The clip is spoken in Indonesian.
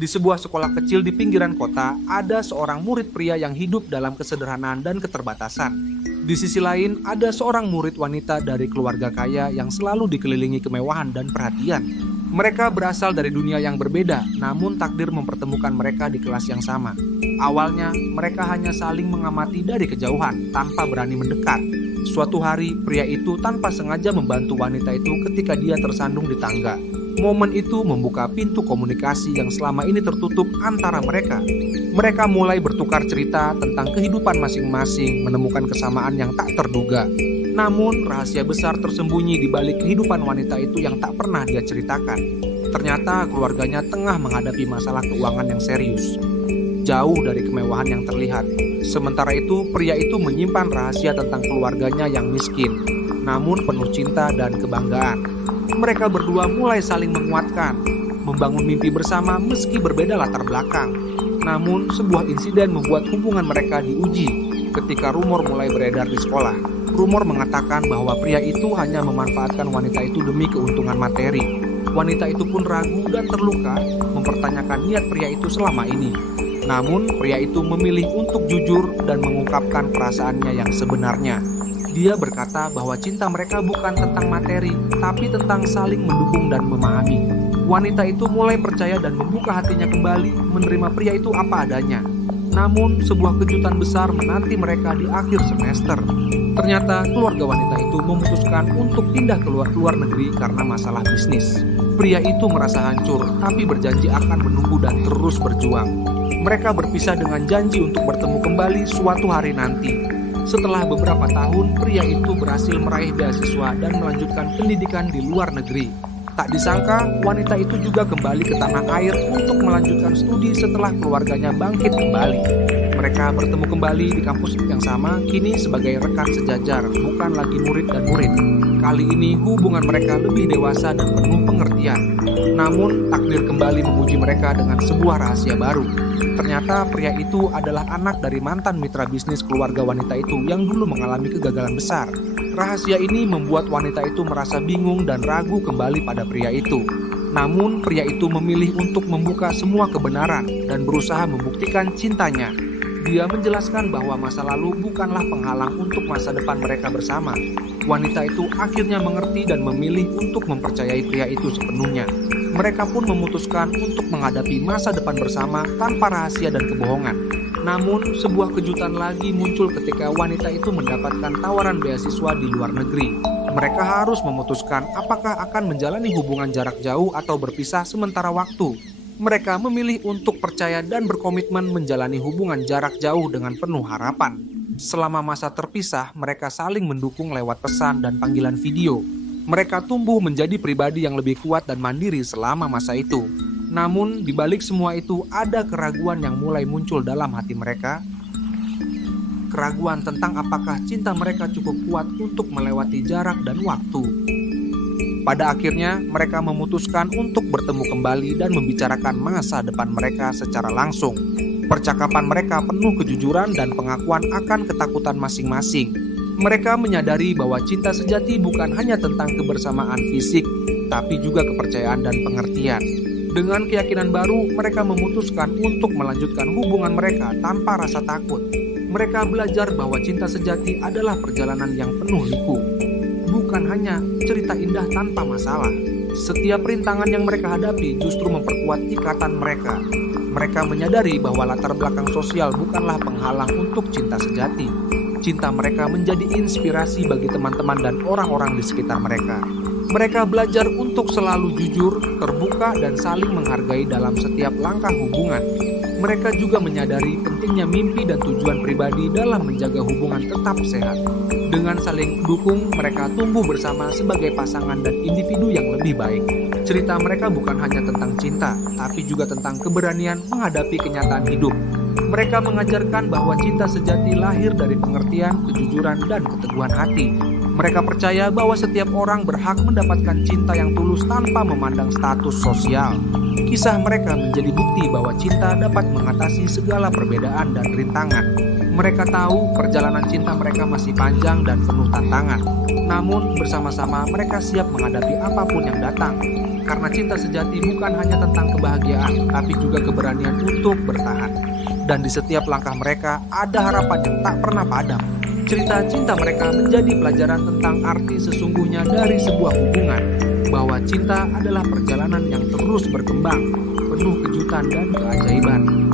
Di sebuah sekolah kecil di pinggiran kota, ada seorang murid pria yang hidup dalam kesederhanaan dan keterbatasan. Di sisi lain, ada seorang murid wanita dari keluarga kaya yang selalu dikelilingi kemewahan dan perhatian. Mereka berasal dari dunia yang berbeda, namun takdir mempertemukan mereka di kelas yang sama. Awalnya, mereka hanya saling mengamati dari kejauhan, tanpa berani mendekat. Suatu hari, pria itu tanpa sengaja membantu wanita itu ketika dia tersandung di tangga. Momen itu membuka pintu komunikasi yang selama ini tertutup antara mereka. Mereka mulai bertukar cerita tentang kehidupan masing-masing, menemukan kesamaan yang tak terduga. Namun, rahasia besar tersembunyi di balik kehidupan wanita itu yang tak pernah dia ceritakan. Ternyata keluarganya tengah menghadapi masalah keuangan yang serius, jauh dari kemewahan yang terlihat. Sementara itu, pria itu menyimpan rahasia tentang keluarganya yang miskin, namun penuh cinta dan kebanggaan. Mereka berdua mulai saling menguatkan, membangun mimpi bersama meski berbeda latar belakang. Namun, sebuah insiden membuat hubungan mereka diuji ketika rumor mulai beredar di sekolah. Rumor mengatakan bahwa pria itu hanya memanfaatkan wanita itu demi keuntungan materi. Wanita itu pun ragu dan terluka, mempertanyakan niat pria itu selama ini. Namun, pria itu memilih untuk jujur dan mengungkapkan perasaannya yang sebenarnya. Dia berkata bahwa cinta mereka bukan tentang materi, tapi tentang saling mendukung dan memahami. Wanita itu mulai percaya dan membuka hatinya kembali, menerima pria itu apa adanya. Namun, sebuah kejutan besar menanti mereka di akhir semester. Ternyata, keluarga wanita itu memutuskan untuk pindah ke luar negeri karena masalah bisnis. Pria itu merasa hancur, tapi berjanji akan menunggu dan terus berjuang. Mereka berpisah dengan janji untuk bertemu kembali suatu hari nanti. Setelah beberapa tahun, pria itu berhasil meraih beasiswa dan melanjutkan pendidikan di luar negeri. Tak disangka, wanita itu juga kembali ke tanah air untuk melanjutkan studi setelah keluarganya bangkit kembali. Mereka bertemu kembali di kampus yang sama, kini sebagai rekan sejajar, bukan lagi murid dan murid. Kali ini hubungan mereka lebih dewasa dan penuh pengertian. Namun, takdir kembali menguji mereka dengan sebuah rahasia baru. Ternyata pria itu adalah anak dari mantan mitra bisnis keluarga wanita itu yang dulu mengalami kegagalan besar. Rahasia ini membuat wanita itu merasa bingung dan ragu kembali pada pria itu. Namun, pria itu memilih untuk membuka semua kebenaran dan berusaha membuktikan cintanya. Dia menjelaskan bahwa masa lalu bukanlah penghalang untuk masa depan mereka bersama. Wanita itu akhirnya mengerti dan memilih untuk mempercayai pria itu sepenuhnya. Mereka pun memutuskan untuk menghadapi masa depan bersama tanpa rahasia dan kebohongan. Namun, sebuah kejutan lagi muncul ketika wanita itu mendapatkan tawaran beasiswa di luar negeri. Mereka harus memutuskan apakah akan menjalani hubungan jarak jauh atau berpisah sementara waktu. Mereka memilih untuk percaya dan berkomitmen menjalani hubungan jarak jauh dengan penuh harapan. Selama masa terpisah, mereka saling mendukung lewat pesan dan panggilan video. Mereka tumbuh menjadi pribadi yang lebih kuat dan mandiri selama masa itu. Namun, di balik semua itu ada keraguan yang mulai muncul dalam hati mereka. Keraguan tentang apakah cinta mereka cukup kuat untuk melewati jarak dan waktu. Pada akhirnya, mereka memutuskan untuk bertemu kembali dan membicarakan masa depan mereka secara langsung. Percakapan mereka penuh kejujuran dan pengakuan akan ketakutan masing-masing. Mereka menyadari bahwa cinta sejati bukan hanya tentang kebersamaan fisik, tapi juga kepercayaan dan pengertian. Dengan keyakinan baru, mereka memutuskan untuk melanjutkan hubungan mereka tanpa rasa takut. Mereka belajar bahwa cinta sejati adalah perjalanan yang penuh liku. Bukan hanya cerita indah tanpa masalah. Setiap rintangan yang mereka hadapi justru memperkuat ikatan mereka. Mereka menyadari bahwa latar belakang sosial bukanlah penghalang untuk cinta sejati. Cinta mereka menjadi inspirasi bagi teman-teman dan orang-orang di sekitar mereka. Mereka belajar untuk selalu jujur, terbuka, dan saling menghargai dalam setiap langkah hubungan. Mereka juga menyadari pentingnya mimpi dan tujuan pribadi dalam menjaga hubungan tetap sehat. Dengan saling dukung, mereka tumbuh bersama sebagai pasangan dan individu yang lebih baik. Cerita mereka bukan hanya tentang cinta, tapi juga tentang keberanian menghadapi kenyataan hidup. Mereka mengajarkan bahwa cinta sejati lahir dari pengertian, kejujuran, dan keteguhan hati. Mereka percaya bahwa setiap orang berhak mendapatkan cinta yang tulus tanpa memandang status sosial. Kisah mereka menjadi bukti bahwa cinta dapat mengatasi segala perbedaan dan rintangan. Mereka tahu perjalanan cinta mereka masih panjang dan penuh tantangan. Namun bersama-sama mereka siap menghadapi apapun yang datang. Karena cinta sejati bukan hanya tentang kebahagiaan, tapi juga keberanian untuk bertahan. Dan di setiap langkah mereka ada harapan yang tak pernah padam. Cerita cinta mereka menjadi pelajaran tentang arti sesungguhnya dari sebuah hubungan, bahwa cinta adalah perjalanan yang terus berkembang, penuh kejutan dan keajaiban.